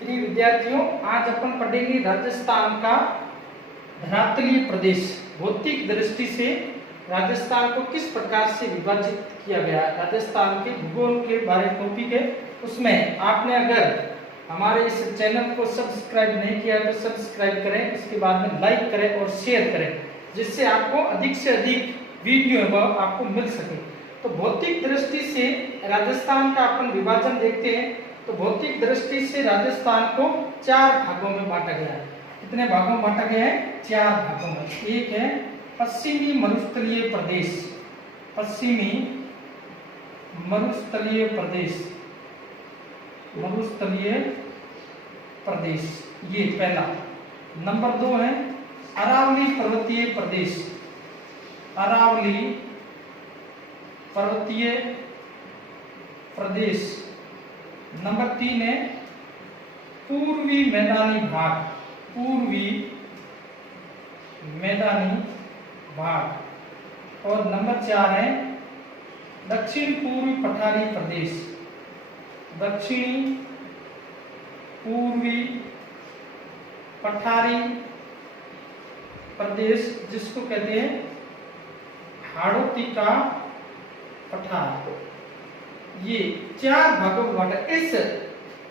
प्रिय विद्यार्थियों, आज अपन पढ़ेंगे राजस्थान का धरातलीय प्रदेश। भौतिक दृष्टि से राजस्थान को किस प्रकार से विभाजित किया गया, राजस्थान के भूगोल के बारे में टॉपिक है। उसमें आपने अगर हमारे इस चैनल को सब्सक्राइब नहीं किया तो सब्सक्राइब करें, उसके बाद में लाइक करें और शेयर करें, जिससे आपको अधिक से अधिक वीडियो वह आपको मिल सके। तो भौतिक दृष्टि से राजस्थान का अपन विभाजन देखते हैं। तो भौतिक दृष्टि से राजस्थान को 4 भागों में बांटा गया है। कितने भागों में बांटा गया है? 4 भागों में। एक है पश्चिमी मरुस्थलीय प्रदेश, पश्चिमी मरुस्थलीय प्रदेश, मरुस्थलीय प्रदेश, ये पहला। नंबर 2 है अरावली पर्वतीय प्रदेश, अरावली पर्वतीय प्रदेश। नंबर 3 है पूर्वी मैदानी भाग, पूर्वी मैदानी भाग। और नंबर 4 है दक्षिण पूर्वी पठारी प्रदेश, दक्षिणी पूर्वी पठारी प्रदेश, जिसको कहते हैं हाड़ौती का पठार। ये 4 भागों में बांटा। इस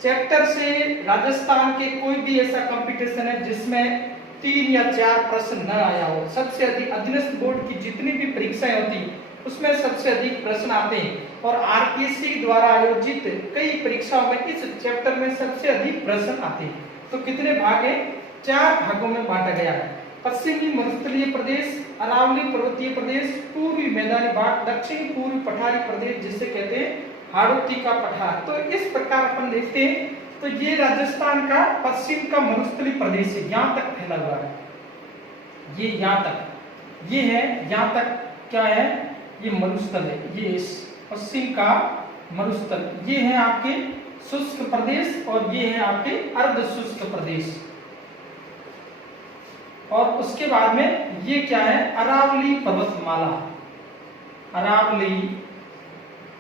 चैप्टर से राजस्थान के कोई भी ऐसा कंपटीशन है जिसमें 3 या 4 प्रश्न न आया हो। सबसे अधिक अधीनस्थ बोर्ड की जितनी भी परीक्षाएं होती उसमें सबसे अधिक प्रश्न आते हैं और आरपीएससी द्वारा आयोजित कई परीक्षाओं में इस चैप्टर में सबसे अधिक प्रश्न आते हैं। तो कितने भाग हैं? 4 भागों में बांटा गया है। पश्चिमी मरुस्थलीय प्रदेश, अरावली पर्वतीय प्रदेश, पूर्वी मैदानी भाग, दक्षिण पूर्वी पठारी प्रदेश, जिसे कहते हैं हाड़ौती का पठार। तो इस प्रकार अपन देखते हैं। तो ये राजस्थान का पश्चिम का मरुस्थलीय प्रदेश है, यहाँ तक फैला हुआ है। ये यहाँ तक, ये है यहाँ तक, क्या है? ये मरुस्थल है, ये इस पश्चिम का मरुस्थल। ये है आपके शुष्क प्रदेश और ये है आपके अर्ध शुष्क प्रदेश। और उसके बाद में ये क्या है? अरावली पर्वतमाला, अरावली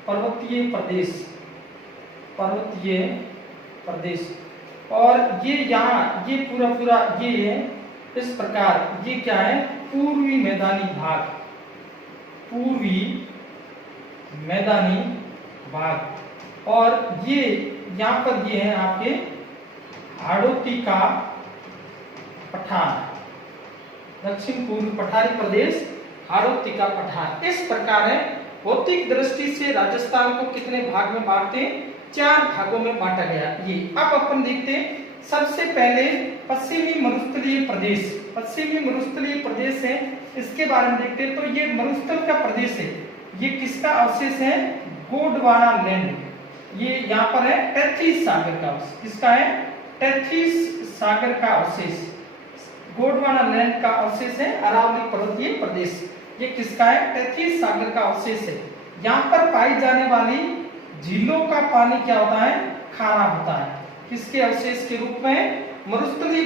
पर्वतीय प्रदेश, पर्वतीय प्रदेश। और ये यहाँ ये पूरा ये है इस प्रकार। ये क्या है? पूर्वी मैदानी भाग, पूर्वी मैदानी भाग। और ये यहाँ पर ये है आपके हाड़ौती का पठार, दक्षिण पूर्वी पठारी प्रदेश, हाड़ौती का पठार। इस प्रकार है। भौतिक दृष्टि से राजस्थान को कितने भाग में बांटते हैं? 4 भागों में बांटा गया। ये अब अपन देखते हैं। सबसे पहले पश्चिमी मरुस्थलीय प्रदेश, पश्चिमी मरुस्थलीय प्रदेश है, इसके बारे में देखते हैं। तो ये मरुस्थल का प्रदेश है। ये किसका अवशेष है? गोंडवाना लैंड। ये यहाँ पर है टेथीस सागर का, किसका है? टेथीस सागर का अवशेष, गोंडवाना लैंड का अवशेष है अरावली पर्वतीय प्रदेश। ये किसका है? टेथीस सागर का अवशेष है। यहाँ पर पाई जाने वाली झीलों का पानी क्या होता है? खारा होता है। किसके अवशेष के रूप में? मरुस्थलीय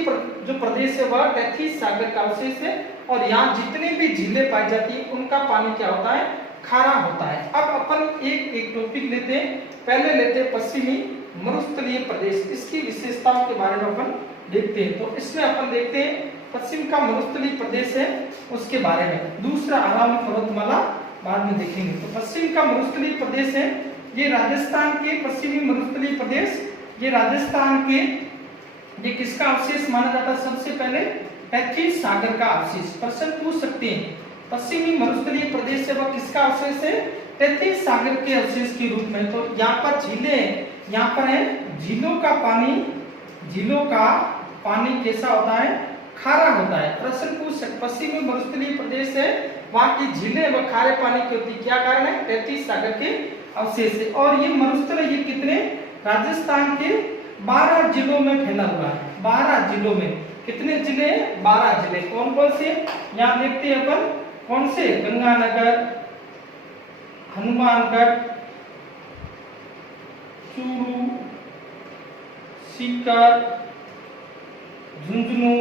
जो प्रदेश है वह टेथीस सागर का अवशेष है। और यहाँ जितनी भी झीलें पाई जाती है उनका पानी क्या होता है? खारा होता है। अब अपन एक एक टॉपिक लेते हैं। पहले लेते हैं पश्चिमी मरुस्थलीय प्रदेश, इसकी विशेषताओं के बारे में अपन देखते हैं। तो इसमें अपन देखते हैं पश्चिम का मरुस्थलीय प्रदेश है उसके बारे में। दूसरा अरावली पर्वतमाला बाद में देखेंगे। तो पश्चिम का मरुस्थलीय प्रदेश है, ये राजस्थान के पश्चिमी मरुस्थलीय प्रदेश, ये राजस्थान के, ये किसका अवशेष माना जाता है? सबसे पहले टेथीस सागर का अवशेष। प्रश्न पूछ सकते हैं पश्चिमी मरुस्थलीय प्रदेश से वह किसका अवशेष है? टेथीस सागर के अवशेष के रूप में। तो यहाँ पर झीलें, यहाँ पर है झीलों का पानी, झीलों का पानी कैसा होता है? खारा होता है। प्रश्न पूछ सकते, पश्चिमी मरुस्थलीय प्रदेश है, वहां की झीलें व खारे पानी की होती, क्या कारण है? टेथीस सागर के अवशेष है। और ये मरुस्थल ये कितने? राजस्थान के 12 जिलों में फैला हुआ है। 12 जिलों में। कितने जिले? 12 जिले। कौन कौन से? यहाँ देखते हैं अपन। कौन से? गंगानगर, हनुमानगढ़, चूरू, सीकर, झुंझुनू।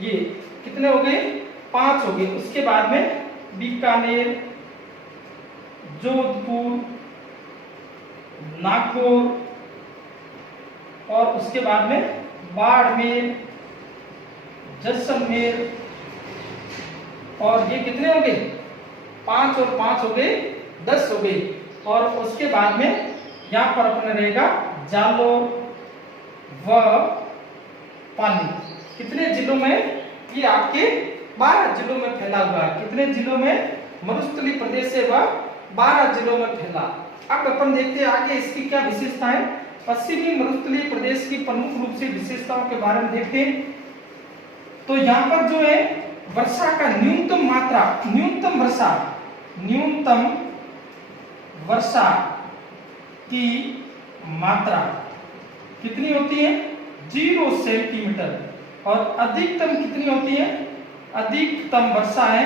ये कितने हो गए? 5 हो गए। उसके बाद में बीकानेर, जोधपुर, नागौर और उसके बाद में बाड़मेर, जैसलमेर, और ये कितने हो गए? 5 और 5 हो गए 10 हो गए। और उसके बाद में यहाँ पर अपना रहेगा जालोर व पाली। कितने जिलों में? ये आपके 12 जिलों में फैला हुआ है। कितने जिलों में? मरुस्थलीय प्रदेश है वह 12 जिलों में फैला। अब अपन देखते हैं आगे इसकी क्या विशेषता है। पश्चिमी मरुस्थलीय प्रदेश की प्रमुख रूप से विशेषताओं के बारे में देखते हैं। तो यहाँ पर जो है वर्षा का न्यूनतम मात्रा, न्यूनतम वर्षा की मात्रा कितनी होती है? 0 सेंटीमीटर। और अधिकतम कितनी होती है? अधिकतम वर्षा है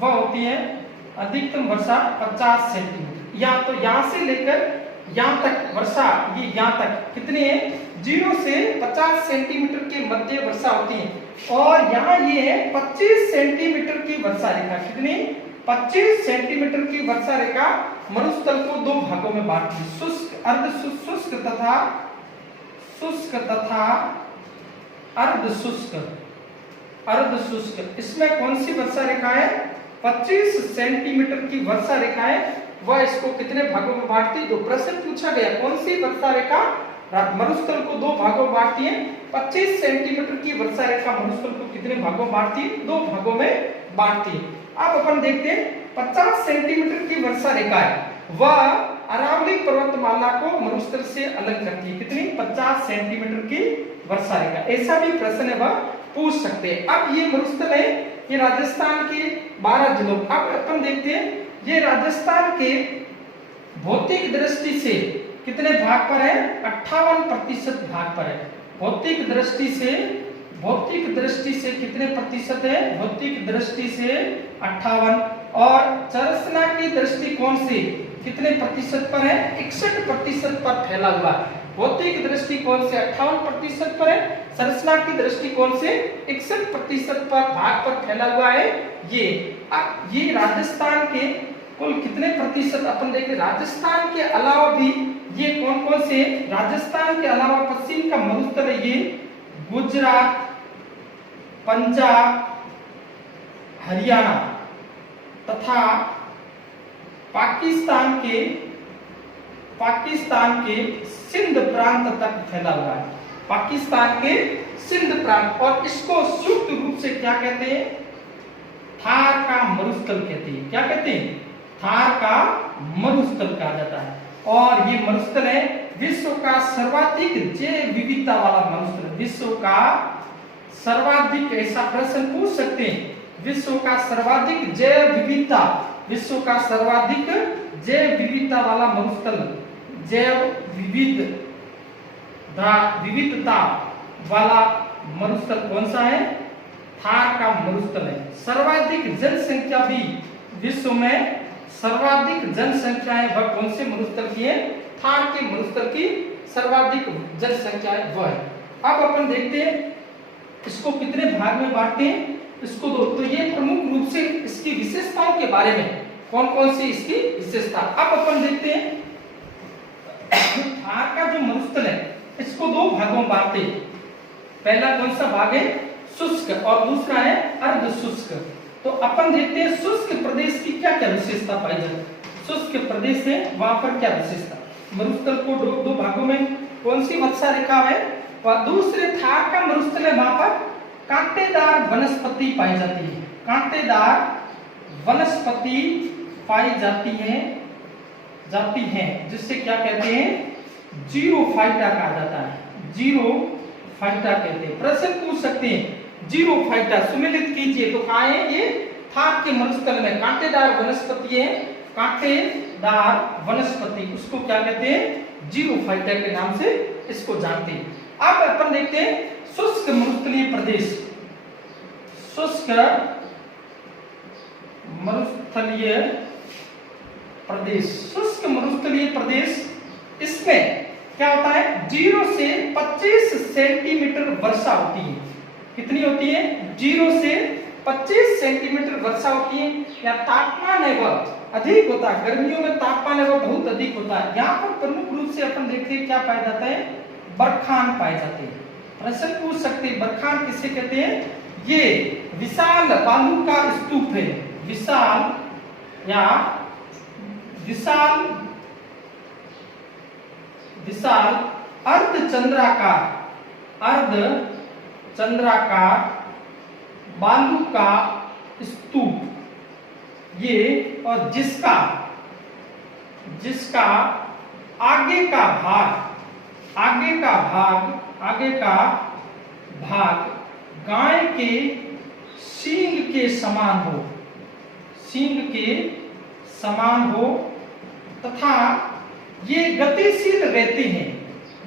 वह होती है, अधिकतम वर्षा 50 सेंटीमीटर। या तो यहाँ से लेकर यहाँ तक वर्षा, ये यहाँ तक कितनी है? 0 से 50 सेंटीमीटर के मध्य वर्षा होती है। और यहाँ ये है 25 सेंटीमीटर की वर्षा रेखा। कितनी? 25 सेंटीमीटर की वर्षा रेखा मरुस्थल को 2 भागों में बांटती है, शुष्क, अर्धशुष्क तथा शुष्क तथा अर्धशुष्क। इसमें कौन सी वर्षा रेखा है? 25 सेंटीमीटर की वर्षा रेखा है, वह इसको कितने भागों में बांटती है? जो प्रश्न पूछा गया, कौन सी वर्षा रेखा मरुस्थल को 2 भागों में बांटती है? 25 सेंटीमीटर की वर्षा रेखा मरुस्थल को कितने भागों में बांटती है? 2 भागों में बांटती है। अब अपन देखते हैं 50 सेंटीमीटर की वर्षा रेखा है वह अरावली पर्वतमाला को मरुस्थल से अलग करती है। कितनी? 50 सेंटीमीटर की वर्षा रेखा। ऐसा भी प्रश्न है वह पूछ सकते हैं। अब ये मरुस्थल है, ये राजस्थान के 12 जिलों। अब अपन देखते हैं ये राजस्थान के भौतिक दृष्टि से कितने भाग पर है? 58% भाग पर है। भौतिक दृष्टि से कितने प्रतिशत है? भौतिक दृष्टि से 58। और संरचना की दृष्टिकोण से कितने प्रतिशत पर है? 61% पर फैला हुआ है। भौतिक दृष्टिकोण से 58% पर है, संरचना की दृष्टिकोण से 61% पर भाग पर फैला हुआ है ये। अब ये राजस्थान के कुल कितने प्रतिशत अपन देखें? राजस्थान के अलावा भी ये कौन कौन से? राजस्थान के अलावा पश्चिम का मरुस्थल है ये गुजरात, पंजाब, हरियाणा तथा पाकिस्तान के सिंध प्रांत तक फैला हुआ है। पाकिस्तान के सिंध प्रांत। और इसको संयुक्त रूप से क्या कहते हैं? थार का मरुस्थल कहते हैं। क्या कहते हैं? थार का मरुस्थल कहा जाता है। और ये मरुस्थल है विश्व का सर्वाधिक जैव विविधता वाला मरुस्थल। विश्व का सर्वाधिक, ऐसा प्रश्न पूछ सकते हैं, विश्व का सर्वाधिक जैव विविधता, विश्व का सर्वाधिक जैव विविधता वाला मरुस्थल, जैव विविधता वाला मरुस्थल कौन सा है? थार का मरुस्थल है। सर्वाधिक जनसंख्या भी, विश्व में सर्वाधिक जनसंख्या है वह कौन से मरुस्थल की है? थार के मरुस्थल की सर्वाधिक जनसंख्या है वह है। अब अपन देखते हैं इसको कितने भाग में बांटते हैं, इसको 2। तो ये प्रमुख रूप से इसकी विशेषताओं के बारे में कौन कौन सी इसकी विशेषता। अब अपन देखते हैं थार का जो मरुस्थल है इसको 2 भागों में बांटते हैं। पहला कौन सा भाग है? शुष्क, और दूसरा है अर्धशुष्क। तो अपन देखते हैं शुष्क प्रदेश की क्या क्या विशेषता पाई जाती है। शुष्क प्रदेश है वहां पर क्या विशेषता? मरुस्थल को 2 भागों में कौन सी वर्षा रेखा है? और दूसरे थार का मरुस्थल है वहां पर कांटेदार वनस्पति पाई जाती है। कांटेदार वनस्पति पाई जाती है जिससे क्या कहते हैं? जीरोफाइटा कहा जाता है। जीरोफाइटा कहते हैं। प्रश्न पूछ सकते हैं जीरोफाइटा सुमेलित कीजिए। तो कहाँ है ये? थार के मरुस्थल में कांटेदार वनस्पति है। कांटेदार वनस्पति उसको क्या कहते हैं? जीरोफाइटा के नाम से इसको जानते हैं। अब अपन देखते हैं शुष्क मरुस्थलीय प्रदेश। शुष्क मरुस्थलीय प्रदेश, इसमें क्या होता है? 0 से 25 सेंटीमीटर वर्षा होती है। कितनी होती है? 0 से 25 सेंटीमीटर वर्षा होती है। या तापमान है वह अधिक होता है, गर्मियों में तापमान है वह बहुत अधिक होता है। यहाँ पर प्रमुख रूप से अपन देखते हैं क्या पाया जाता है? बरखान पाए जाते हैं। प्रश्न पूछ सकते हैं बरखान किसे कहते हैं? ये विशाल बालू का स्तूप है, विशाल या विशाल विशाल अर्ध चंद्राकार बालू का स्तूप, ये और जिसका आगे का भाग गाय के सींग के समान हो तथा ये गतिशील रहते हैं।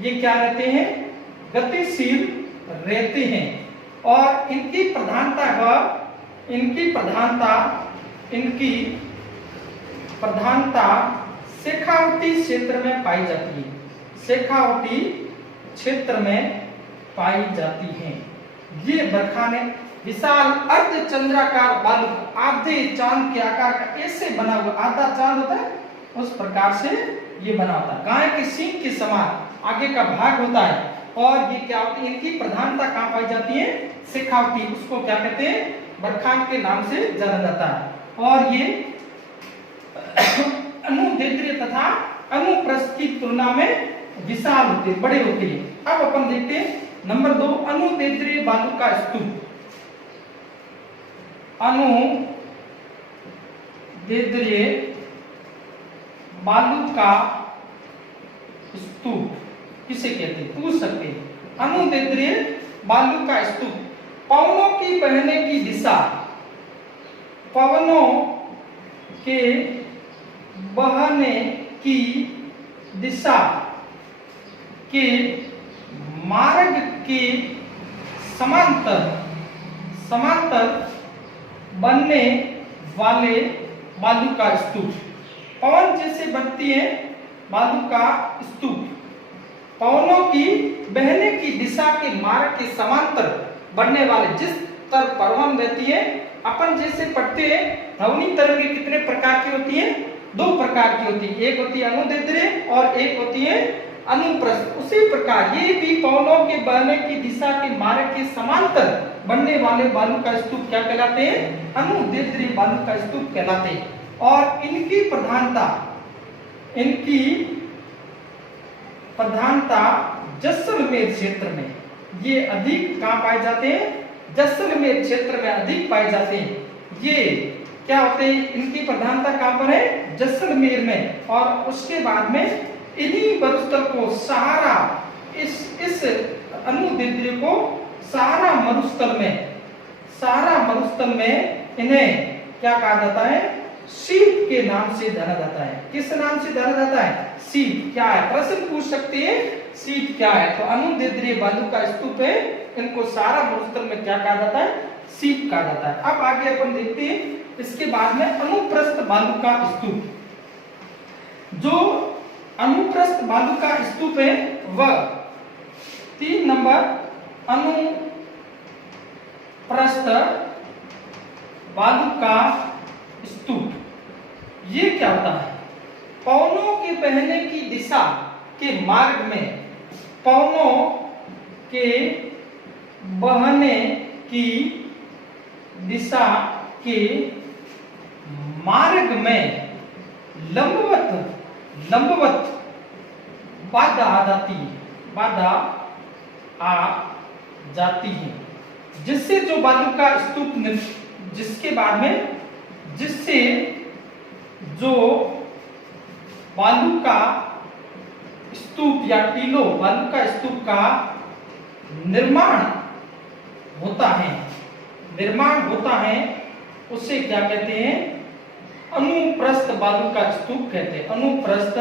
ये क्या रहते हैं? गतिशील रहते हैं। और इनकी प्रधानता शेखावटी क्षेत्र में पाई जाती है। शेखावटी क्षेत्र में पाई जाती है। ये बरखाने विशाल अर्ध चंद्राकार बालू, आधे चांद के आकार का ऐसे बना हुआ, आधा चांद होता है उस प्रकार से ये बना होता है। गाय के सींग के समान आगे का भाग होता है। और ये क्या होती है? इनकी प्रधानता कहाँ पाई जाती है? शेखावटी, उसको क्या कहते हैं? बरखान के नाम से जाना जाता है। और ये अनुदैर्ध्य तथा अनुप्रस्थ की तुलना में विशाल होते, बड़े होते हैं। अब अपन देखते हैं नंबर 2, अनुदैर्ध्य बालू का स्तूप। अनुदैर्ध्य बालू का स्तूप किसे कहते हैं? पूछ सकते हैं। अनुदैर्ध्य बालू का स्तूप पवनों की बहने की दिशा, पवनों के बहने की दिशा के मार्ग के समांतर बनने वाले बालू का स्तूप। पवन जैसे बनती है बालू का स्तूप, पवनों की बहने की दिशा के मार्ग के समांतर बनने वाले, जिस तरफ पवन बहती है, अपन जैसे पढ़ते हैं ध्वनि तरंगे कितने प्रकार की होती है? 2 प्रकार की होती है। एक होती है अनुदैर्ध्य और एक होती है अनुप्रस्थ। उसी प्रकार ये भी पवनों के बहने की दिशा के मार्ग के समांतर बनने वाले बालू का स्तूप क्या कहलाते हैं? अनुदैर्ध्य बालू का स्तूप कहलाते हैं। और इनकी प्रधानता जैसलमेर क्षेत्र में, ये अधिक कहाँ पाए जाते हैं? जैसलमेर क्षेत्र में अधिक पाए जाते हैं। ये क्या होते हैं? इनकी प्रधानता कहाँ पर है? जैसलमेर में। और उसके बाद में इन्हीं मरुस्थल को सहारा, इस अनुदैर्ध्य को सहारा मरुस्थल में इन्हें क्या कहा जाता है? शीत के नाम से जाना जाता है। किस नाम से जाना जाता है? शीत। क्या है? प्रश्न पूछ सकते हैं शीत क्या है? तो अनुदैर्ध्य बालू का स्तूप है, इनको सहारा मरुस्थल में क्या कहा जाता है? शीत कहा जाता है। अब आगे अपन देखते हैं इसके बाद में अनुप्रस्थ बालू का स्तूप। जो अनुप्रस्थ बालू का स्तूप है वह 3 नंबर अनुप्रस्थ बालू का स्तूप। ये क्या होता है? पवनों के बहने की दिशा के मार्ग में, पवनों के बहने की दिशा के मार्ग में लंबवत बाधा आ जाती है, जिससे जो बालू का स्तूप, जिसके बाद में जिससे जो बालू का स्तूप या टीलों, बालू का स्तूप का निर्माण होता है, उसे क्या कहते हैं? अनुप्रस्थ बालू का स्तूप कहते हैं। अनुप्रस्थ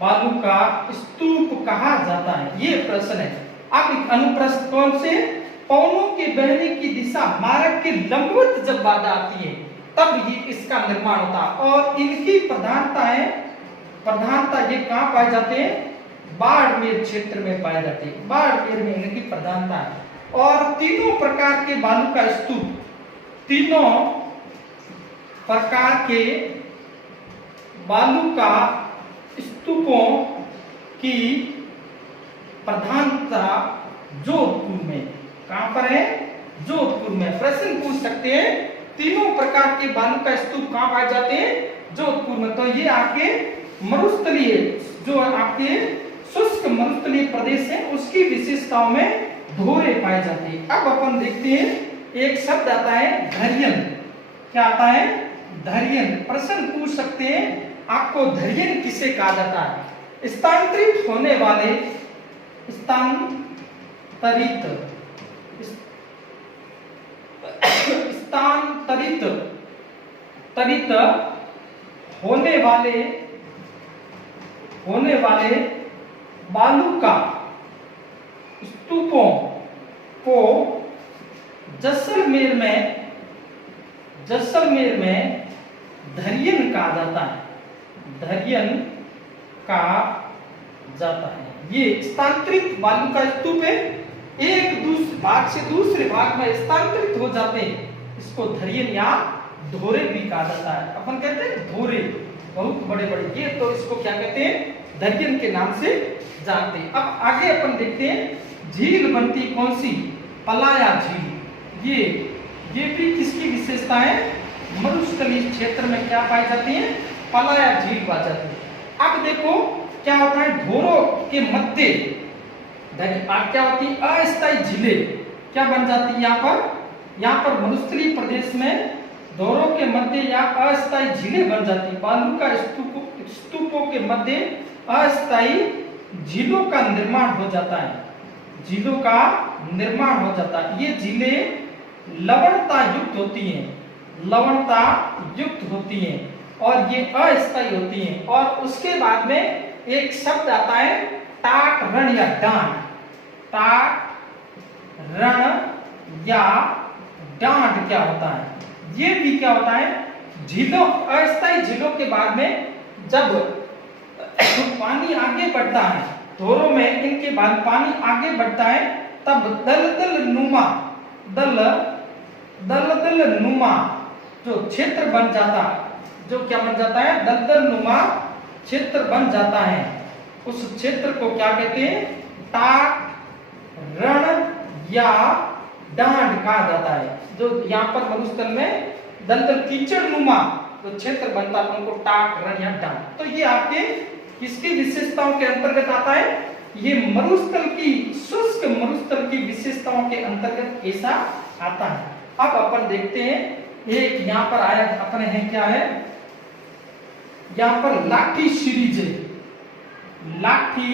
बालू का स्तूप कहा जाता है। ये प्रश्न है। अब अनुप्रस्थ कौन से? पवनों के बहने की दिशा मार्ग के लंबवत जब बाधा आती है तब ये इसका निर्माण होता है। और इनकी प्रधानता ये कहाँ पाए जाते हैं? बाड़मेर क्षेत्र में पाए जाते हैं। बाड़मेर में इनकी प्रधानता है। और तीनों प्रकार के बालू का स्तूप, तीनों प्रकार के बालू का स्तूपों की प्रधानता जोधपुर में। कहां पर है? जोधपुर में। प्रश्न पूछ सकते हैं तीनों प्रकार के बालू का स्तूप कहां पाए जाते हैं? जोधपुर में। तो ये आपके मरुस्थलीय, जो आपके शुष्क मरुस्थलीय प्रदेश है, उसकी विशेषताओं में धोरे पाए जाते हैं। अब अपन देखते हैं एक शब्द आता है धैर्यन। क्या आता है? धैर्यन। प्रश्न पूछ सकते हैं आपको धैर्यन किसे कहा जाता है? स्थानांतरित होने वाले, स्थानांतरित होने वाले बालू का स्तूपों को जैसलमेर में धैर्यन कहा जाता है। धैर्यन कहा जाता है। ये स्थानांतरित बालू का स्तूप है, एक दूसरे भाग से दूसरे भाग में स्थानांतरित हो जाते हैं, इसको धैर्यन या धोरे भी कहा जाता है। अपन कहते हैं धोरे, बहुत बड़े बड़े, ये तो इसको क्या कहते हैं? धैर्यन के नाम से जानते हैं। अब आगे अपन देखते हैं झील बनती कौन सी? पलाया झील। ये भी किसकी विशेषता है? मरुस्थलीय क्षेत्र में क्या पाई जाती है? पलाया झील पाई जाती है। अब देखो क्या होता है, धोरों के मध्य क्या होती है? अस्थायी झीलें क्या बन जाती है? यहाँ पर मरुस्थलीय प्रदेश में धोरों के मध्य या अस्थायी झीलें बन जाती है। बालू का स्तूपों के मध्य अस्थायी झीलों का निर्माण हो जाता है। झीलों का निर्माण हो जाता है। ये झीलें लवणता युक्त होती हैं और ये अस्थायी होती हैं। और उसके बाद में एक शब्द आता है टाट रण या डांड। टाट रण या डांड क्या होता है? ये भी क्या होता है? झीलों, अस्थायी झीलों के बाद में जब पानी आगे बढ़ता है, धोरों में इनके बाद पानी आगे बढ़ता है, तब दलदल नुमा जो क्षेत्र बन जाता, जो क्या बन जाता है? दलदल नुमा क्षेत्र बन जाता है। उस क्षेत्र को क्या कहते हैं? टाट रण या डांड कहा जाता है। जो यहाँ पर मरुस्थल में दलदल कीचड़ नुमा जो क्षेत्र बनता है, उनको टाट रण या डांड। तो ये आपके किसकी विशेषताओं के अंतर्गत आता है? ये मरुस्थल की, शुष्क मरुस्थल की विशेषताओं के अंतर्गत ऐसा आता है। अब अपन देखते हैं एक यहाँ पर आया अपने हैं, क्या है यहाँ पर? लाठी सीरीज है। लाठी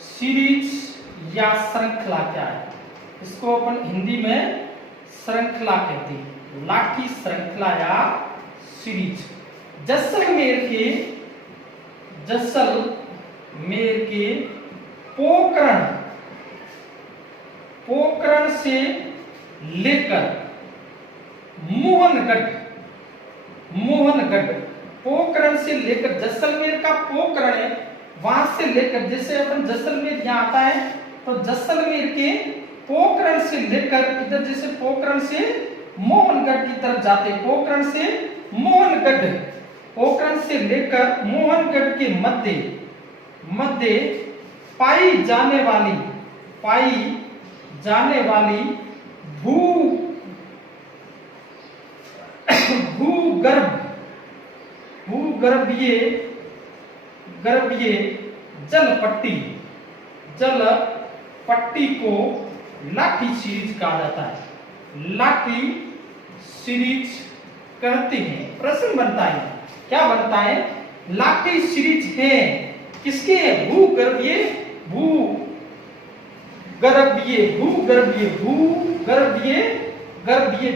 सीरीज या श्रृंखला क्या है? इसको अपन हिंदी में श्रृंखला कहते हैं। लाठी श्रृंखला या सीरीज। जैसलमेर के पोखरण से लेकर मोहनगढ़, पोखरण से लेकर, जैसलमेर का पोखरण है, वहां से लेकर, जैसे अपन जैसलमेर यहाँ आता है तो जैसलमेर के पोखरण से लेकर इधर, जैसे पोखरण से मोहनगढ़ की तरफ जाते, पोखरण से लेकर मोहनगढ़ के मध्य पाई जाने वाली भूगर्भीय जल पट्टी को लाठी सीरीज कहा जाता है। लाठी सीरीज कहते हैं। प्रश्न बनता है, क्या बनता है? लाठी सीरीज है किसके? भूगर्भीय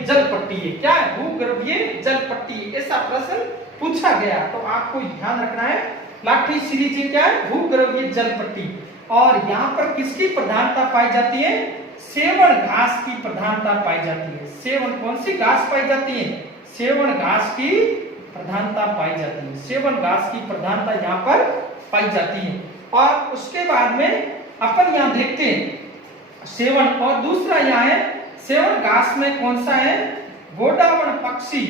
जल पट्टी है। क्या है? भूगर्भीय जल पट्टी। ऐसा प्रश्न पूछा गया तो आपको ध्यान रखना है, लाठी सीरीज क्या है? भूगर्भीय जल पट्टी। और यहाँ पर किसकी प्रधानता पाई जाती है? सेवण घास की प्रधानता पाई जाती है। सेवण कौन सी घास पाई जाती है? सेवण घास की प्रधानता पाई जाती है। सेवण घास की प्रधानता यहाँ पर पाई जाती है। और उसके बाद में अपन यहाँ देखते हैं सेवण, और दूसरा यहाँ है सेवण घास में कौन सा है? गोडावण पक्षी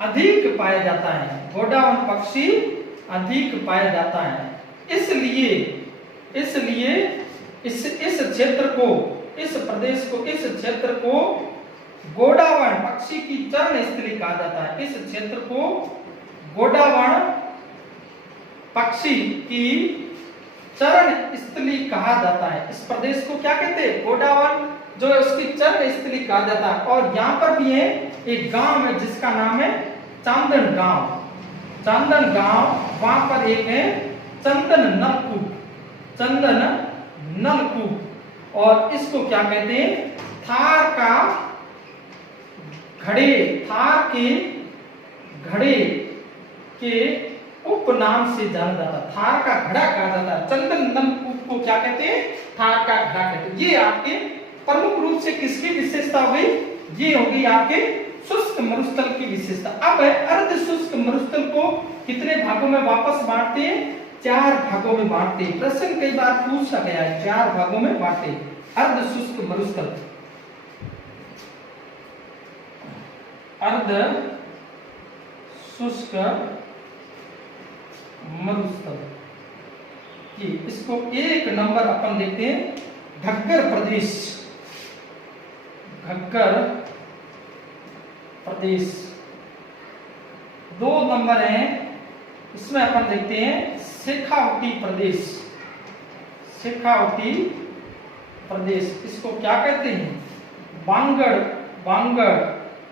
अधिक पाया जाता है। गोडावण पक्षी अधिक पाया जाता है। इसलिए इस क्षेत्र को, इस प्रदेश को, इस क्षेत्र को गोडावण पक्षी की चरण स्थली कहा जाता है। इस क्षेत्र को गोडावण पक्षी की चरण स्थली कहा जाता है। इस प्रदेश को क्या कहते हैं? गोडावण जो है उसकी चरण स्थली कहा जाता है। और यहाँ पर भी है एक गांव है जिसका नाम है चांदन गांव। चांदन गांव, वहां पर एक है चंदन नलकूप, चंदन नलकूप। और इसको क्या कहते हैं? थार का घड़े, थार के घड़े के उपनाम से जाना जाता है। थार का घड़ा कहा जाता है। चंदन नलकूप को क्या कहते हैं? थार का घड़ा कहते हैं। ये आपके प्रमुख रूप से किसकी विशेषता हुई? ये होगी आपके शुष्क मरुस्थल की विशेषता। अब अर्ध शुष्क मरुस्थल को कितने भागों में वापस बांटते हैं? 4 भागों में बांटते हैं। प्रश्न कई बार पूछा गया है, 4 भागों में बांटे अर्ध शुष्क मरुस्थल। अर्ध शुष्क मरुस्थल की इसको 1 नंबर अपन देखते हैं घग्गर प्रदेश, घग्गर प्रदेश। 2 नंबर है इसमें अपन देखते हैं शेखावटी प्रदेश, शेखावटी प्रदेश। इसको क्या कहते हैं? बांगड़, बांगड़,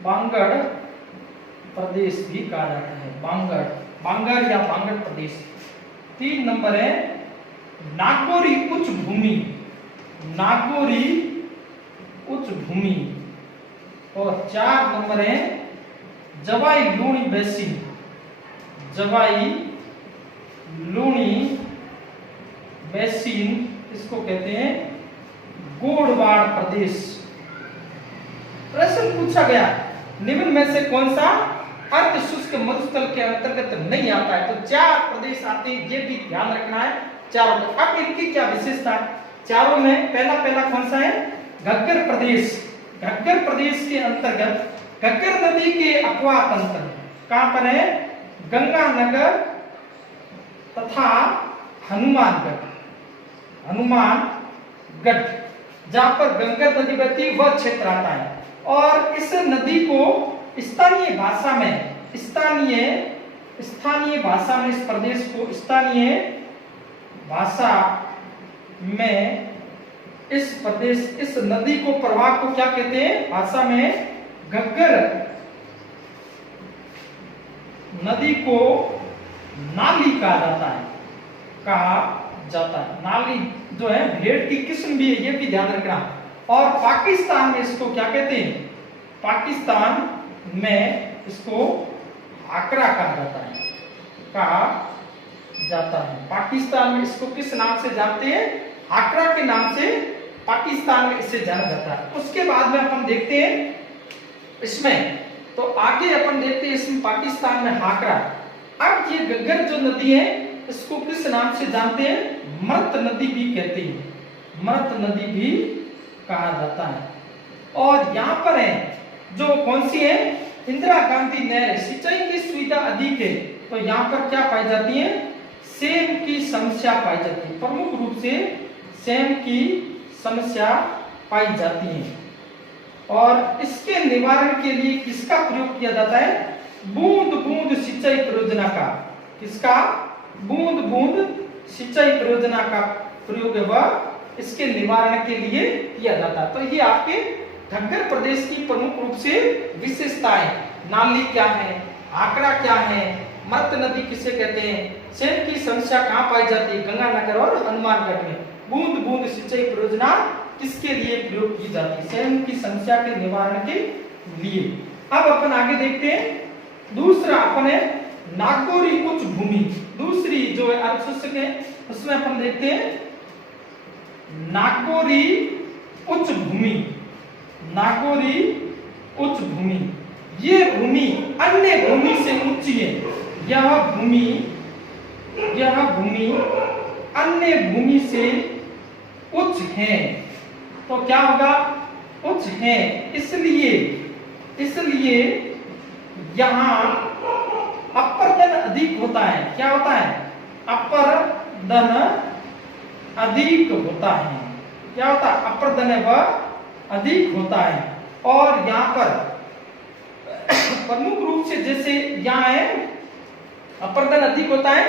बांगड़ प्रदेश भी कहा जाता है। बांगड़, बांगड़ या बांगड़ प्रदेश। 3 नंबर है नागौरी उच्च भूमि, नागौरी उच्च भूमि। और 4 नंबर है जवाई लूणी बेसिन, जवाई लूणी बेसिन। इसको कहते हैं गोडवाड़ प्रदेश। प्रश्न पूछा गया निम्न में से कौन सा अर्ध शुष्क मरुस्थल के अंतर्गत नहीं आता है? तो 4 प्रदेश आते हैं, ये भी ध्यान रखना है चारों में। अब इनकी क्या विशेषता है? चारों में पहला कौन सा है? घग्गर प्रदेश। घग्गर प्रदेश के अंतर्गत घग्गर नदी के अक्वा तंत्र कहां पर है? गंगानगर तथा हनुमानगढ़, हनुमानगढ़ जहां पर गंगा नदी बहती है वह क्षेत्र आता है। और इस नदी को स्थानीय भाषा में, स्थानीय भाषा में इस प्रदेश को स्थानीय भाषा में इस प्रदेश, इस नदी को, प्रवाह को क्या कहते हैं भाषा में? घग्गर नदी को नाली कहा जाता है, कहा जाता है। नाली जो है भेड़ की किस्म भी है, ये भी ध्यान रखना। और पाकिस्तान में इसको क्या कहते हैं? पाकिस्तान में इसको आकरा कहा जाता है, कहा जाता है। पाकिस्तान में इसको किस नाम से जानते हैं? आकरा के नाम से पाकिस्तान में इसे जाना जाता है। उसके बाद में अपन देखते हैं इसमें, तो आगे अपन देखते हैं इसमें पाकिस्तान में हाकरा। अब ये घग्गर जो नदी है इसको किस नाम से जानते हैं? मृत नदी भी कहते हैं, मृत नदी भी कहा जाता है। और यहाँ पर है जो कौन सी है? इंदिरा गांधी नहर, सिंचाई की सुविधा अधिक है तो यहाँ पर क्या पाई जाती है? सेम की समस्या पाई जाती है। प्रमुख रूप से सेम की समस्या पाई जाती है। और इसके निवारण के लिए किसका प्रयोग किया जाता है? बूंद बूंद सिंचाई परियोजना का। किसका? बूंद बूंद सिंचाई परियोजना का प्रयोग वह इसके निवारण के लिए किया जाता है। तो ये आपके घग्गर प्रदेश की प्रमुख रूप से विशेषताएं, नाली क्या है, आकड़ा क्या है, मृत नदी किसे कहते हैं, सेम की समस्या कहाँ पाई जाती है? गंगानगर और हनुमानगढ़ में। बूंद बूंद सिंचाई परियोजना किसके लिए प्रयोग की जाती है? सेम की समस्या के निवारण के लिए। अब अपन आगे देखते हैं दूसरा अपन है नागौरी उच्च भूमि। दूसरी जो है अर्धशुष्क है उसमें अपन देखते हैं नागौरी उच्च भूमि, नागौरी उच्च भूमि। ये भूमि अन्य भूमि से ऊंची है। यह भूमि अन्य भूमि से उच्च है। तो क्या होगा? उच्च है, इसलिए यहां अपर्दन अधिक होता है। क्या होता है? अपर्दन अधिक होता है। क्या होता है, अपर्दन वह अधिक होता है। और यहाँ पर प्रमुख रूप से जैसे यहाँ है अपर्दन अधिक होता है,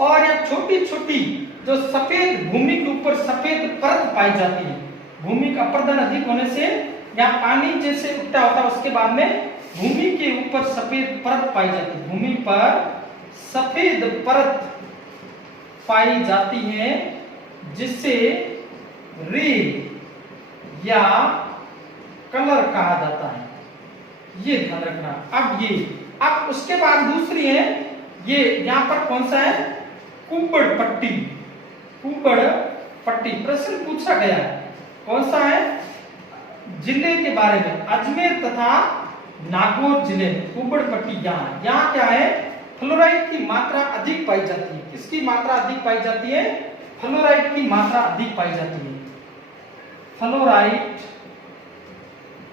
और यहाँ छोटी छोटी जो सफेद भूमि के ऊपर सफेद परत पाई जाती है। भूमि का अपर्दन अधिक होने से यहाँ पानी जैसे इकट्ठा होता है, उसके बाद में भूमि के ऊपर सफेद परत पाई जाती है। भूमि पर सफेद परत पाई जाती है जिसे रे या कलर कहा जाता है। ये ध्यान रखना। अब उसके बाद दूसरी है, ये यहाँ पर कौन सा है, कुब्बड़ पट्टी। कुब्बड़ पट्टी प्रश्न पूछा गया है, कौन सा है, जिले के बारे में, अजमेर तथा नागौर जिले में कुब्बड़ पट्टी। यहाँ क्या है, फ्लोराइड की मात्रा अधिक पाई जाती है। किसकी मात्रा अधिक पाई जाती है, फ्लोराइड की मात्रा अधिक पाई जाती है। फ्लोराइड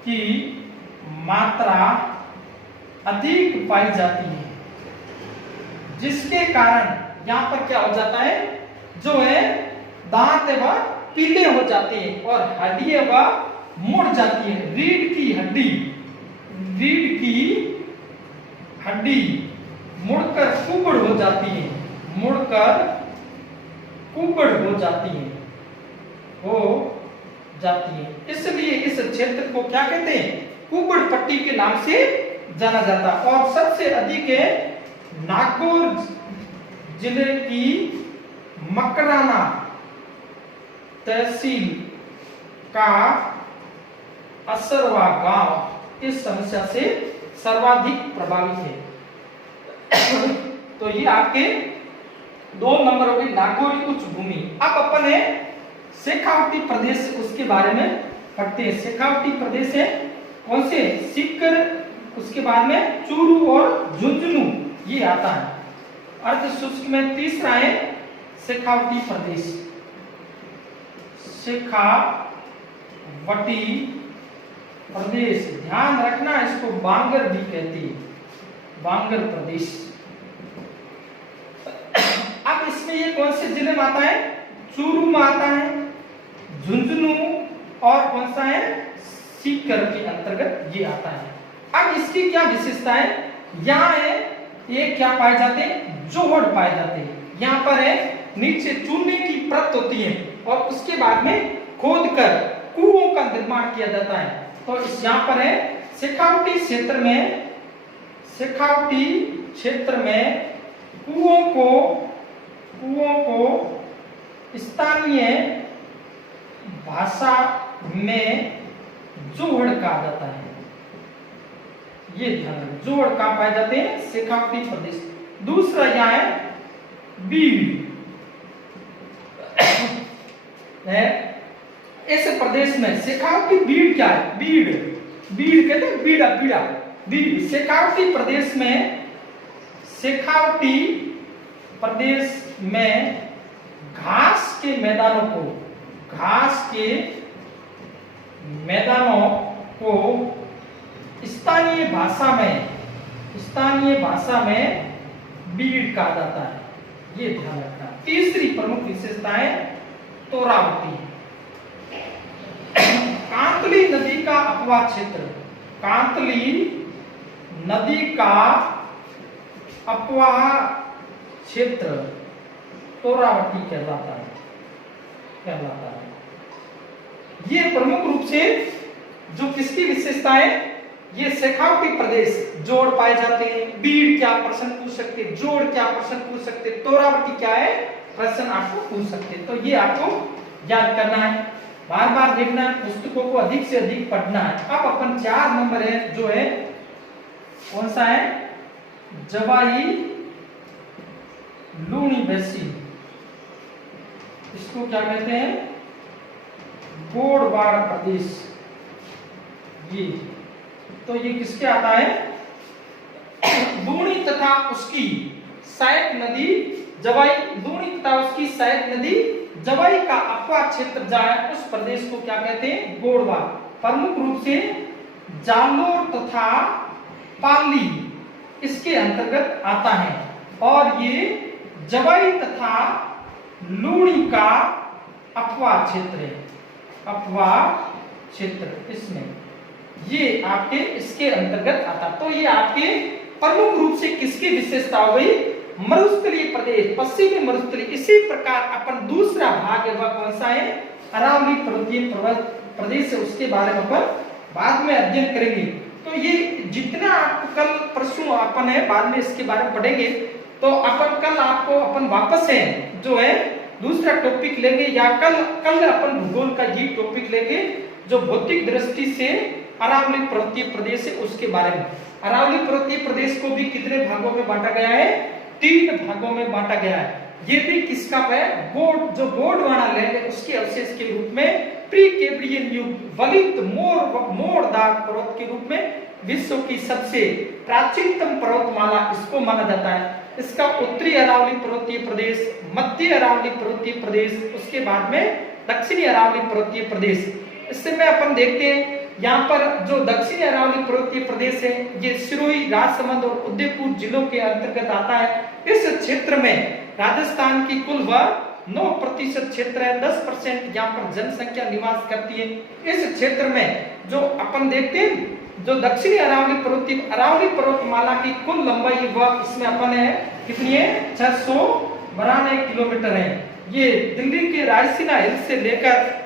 की मात्रा अधिक पाई जाती है, जिसके कारण यहाँ पर क्या हो जाता है, जो है दांत वह पीले हो जाते हैं और हड्डी वह मुड़ जाती है। रीढ़ की हड्डी मुड़कर कुब्बड़ हो जाती है, इसलिए इस क्षेत्र को क्या कहते हैं, कुब्बड़ पट्टी के नाम से जाना जाता है। और सबसे अधिक है नागौर जिले की मकराना तहसील का असरवा गांव इस समस्या से सर्वाधिक प्रभावित है। तो ये आपके 2 नंबर हो गए नागौरी उच्च भूमि। अब अपन है शेखावटी प्रदेश, उसके बारे में पढ़ते हैं। शेखावटी प्रदेश है कौन से, सीकर, उसके बाद में चूरू और झुंझुनू, ये आता है। अर्ध शुष्क में तीसरा है शेखावटी प्रदेश। शेखावटी प्रदेश, ध्यान रखना, इसको बांगर भी कहती है, बांगर प्रदेश। अब इसमें ये कौन से जिले में आता है, चूरू में आता है, झुंझुनू और कौन सा है, सीकर के अंतर्गत ये आता है। अब इसकी क्या विशेषता है, यहाँ है ये क्या पाए जाते हैं, जोहड़ पाए जाते हैं। यहाँ पर है नीचे चूने की परत होती है और उसके बाद में खोदकर कुओं का निर्माण किया जाता है। तो इस यहाँ पर है शेखावटी क्षेत्र में कुओं को स्थानीय भाषा में जोहड़ कहा जाता है। ये ध्यान रखना, जोहड़ कहाँ पाए जाते हैं, शेखावटी प्रदेश। दूसरा यहाँ है बीड़ है। इस प्रदेश में शेखावटी बीड़ क्या है, बीड़ कहते हैं, बीड़। शेखावटी प्रदेश में घास के मैदानों को स्थानीय भाषा में बीड़ कहा जाता है। ये ध्यान रखना। तीसरी प्रमुख विशेषता है तोरावटी। कांतली नदी का अपवाह क्षेत्र, कांतली नदी का अपवाह क्षेत्र तोरावटी कहलाता है। ये प्रमुख रूप से जो किसकी विशेषता है, ये शेखावटी प्रदेश, जोड़ पाए जाते हैं। बीड़ क्या प्रश्न पूछ सकते, जोड़ क्या प्रश्न पूछ सकते, तोरावटी क्या है प्रश्न आपको पूछ सकते। तो ये आपको याद करना है, बार बार देखना है, पुस्तकों को अधिक से अधिक पढ़ना है। अब अपन 4 नंबर है जो है कौन सा है, जवाई लूणी बेसी, इसको क्या कहते हैं, गोड़वाड़ प्रदेश। ये तो ये किसके आता है, लूणी तथा उसकी सहायक नदी जवाई, लूणी तथा उसकी सहायक नदी जवाई का अपवाह क्षेत्र जहाँ उस प्रदेश को क्या कहते हैं, गोड़वाड़। प्रमुख रूप से जालोर तथा पाली इसके अंतर्गत आता है और ये जवाई तथा लूणी का अपवाह क्षेत्र है। अपवाह क्षेत्र, इसमें ये आपके इसके अंतर्गत आता। तो ये आपके प्रमुख रूप से किसकी विशेषता हो गई? मरुस्थलीय प्रदेश, पश्चिमी मरुस्थलीय। इसी प्रकार अपन दूसरा भाग है वह कौन सा है? अरावली पर्वतीय प्रदेश है, उसके बारे में अपन बाद में अध्ययन करेंगे। तो ये जितना आपको कल परसों अपन है बाद में इसके बारे में पढ़ेंगे। तो अपन कल आपको अपन वापस है जो है दूसरा टॉपिक लेंगे, या कल अपन भूगोल का ये टॉपिक लेंगे जो भौतिक दृष्टि से अरावली पर्वतीय प्रदेश है उसके बारे में। अरावली पर्वतीय प्रदेश को भी कितने भागों में बांटा गया है? 3 भागों में बांटा गया है। ये भी किसका है? गोंडवाना लैंड है, उसके अवशेष के रूप में प्री कैम्ब्रियन युग वलित मोरदार पर्वत के रूप में विश्व की सबसे प्राचीनतम पर्वतमाला इसको माना जाता है। इसका उत्तरी अरावली पर्वतीय प्रदेश, मध्य अरावली पर्वतीय प्रदेश, उसके बाद में दक्षिणी अरावली पर्वतीय प्रदेश। इससे में अपन देखते हैं यहाँ पर जो दक्षिणी अरावली पर्वतीय प्रदेश है ये सिरोही, राजसमंद और उदयपुर जिलों के अंतर्गत आता है। इस क्षेत्र में राजस्थान की कुल वह 9% क्षेत्र है, 10% यहाँ पर जनसंख्या निवास करती है। इस क्षेत्र में जो अपन देखते हैं जो दक्षिणी अरावली पर्वतमाला की कुल लंबाई वह इसमें अपन है कितनी है? 692 किलोमीटर है। ये दिल्ली के रायसीना हिल से लेकर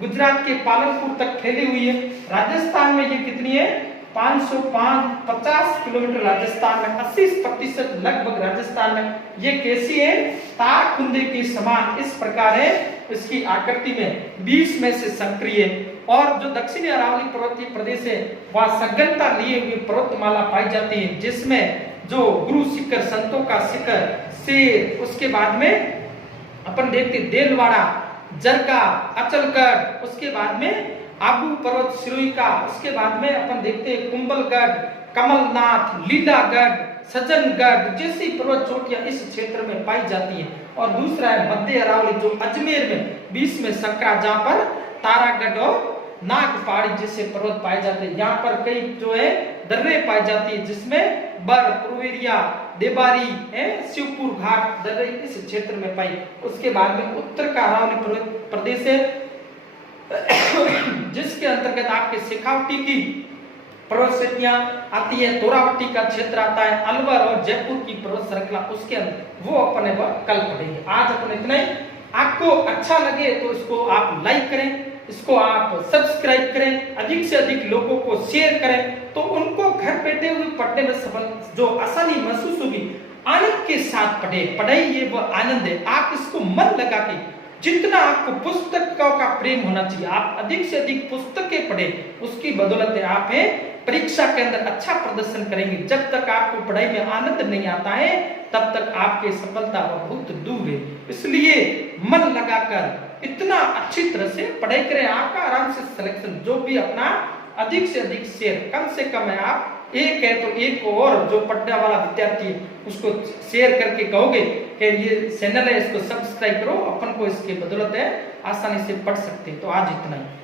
गुजरात के पालनपुर तक फैली हुई है। राजस्थान में ये कितनी है? 550 किलोमीटर राजस्थान में, 80% लगभग राजस्थान में। ये कैसी है? तारकुंदे के समान इस प्रकार है इसकी आकृति में, 20 में से सक्रिय। और जो दक्षिणी अरावली पर्वतीय प्रदेश है वह सघनता लिए हुए पर्वतमाला पाई जाती है, जिसमें जो गुरु शिखर, संतों का शिखर, शेर, उसके बाद में अपन देखते देलवाड़ा, जरका, अचलगढ़, उसके बाद में आबू पर्वत सिरोही का, उसके बाद में अपन देखते हैं कुंभलगढ़, कमलनाथ, लीलागढ़, सज्जनगढ़ जैसी पर्वत चोटियां इस क्षेत्र में पाई जाती है। और दूसरा है मध्य अरावली जो अजमेर में 20 में सक्का, जहाँ पर तारागढ़ और नागपहाड़ी जैसे पर्वत पाए जाते हैं। यहाँ पर कई जो है दर्रे पाई जाती है, जिसमें बर, पुरवेरिया, देबारी है, शिवपुर घाट दर्रे इस क्षेत्र में पाई। उसके बाद में उत्तर का अरावली प्रदेश है जिसके अंतर्गत आपके शेखावटी की पर्वत श्रेणियां आती है, तोरावटी का क्षेत्र आता है, अलवर और जयपुर की पर्वत श्रृंखला उसके अंदर वो अपन कल पढ़ेंगे। आज अपन इतना ही। आपको अच्छा लगे तो इसको आप लाइक करें, इसको आप सब्सक्राइब करें, अधिक से अधिक लोगों को शेयर करें, तो उनको घर बैठे हुए पढ़ने में सफल जो आसानी महसूस होगी। आनंद के साथ पढ़े, पढ़ाई ये वो आनंद है। आप इसको मन लगा के, जितना आपको पुस्तकों का प्रेम होना चाहिए, आप अधिक से अधिक पुस्तकें पढ़े, उसकी बदौलत है आप परीक्षा के अंदर अच्छा प्रदर्शन करेंगे। जब तक आपको पढ़ाई में आनंद नहीं आता है तब तक आपकी सफलता बहुत दूर है। इसलिए मन लगाकर इतना अच्छी तरह से पढ़ाई करें, आपका आराम से सिलेक्शन जो भी अपना अधिक से अधिक शेयर, कम से कम है आप एक है तो एक को और जो पढ़ने वाला विद्यार्थी है उसको शेयर करके कहोगे कि ये चैनल है इसको सब्सक्राइब करो, अपन को इसके बदौलत है आसानी से पढ़ सकते हैं। तो आज इतना ही।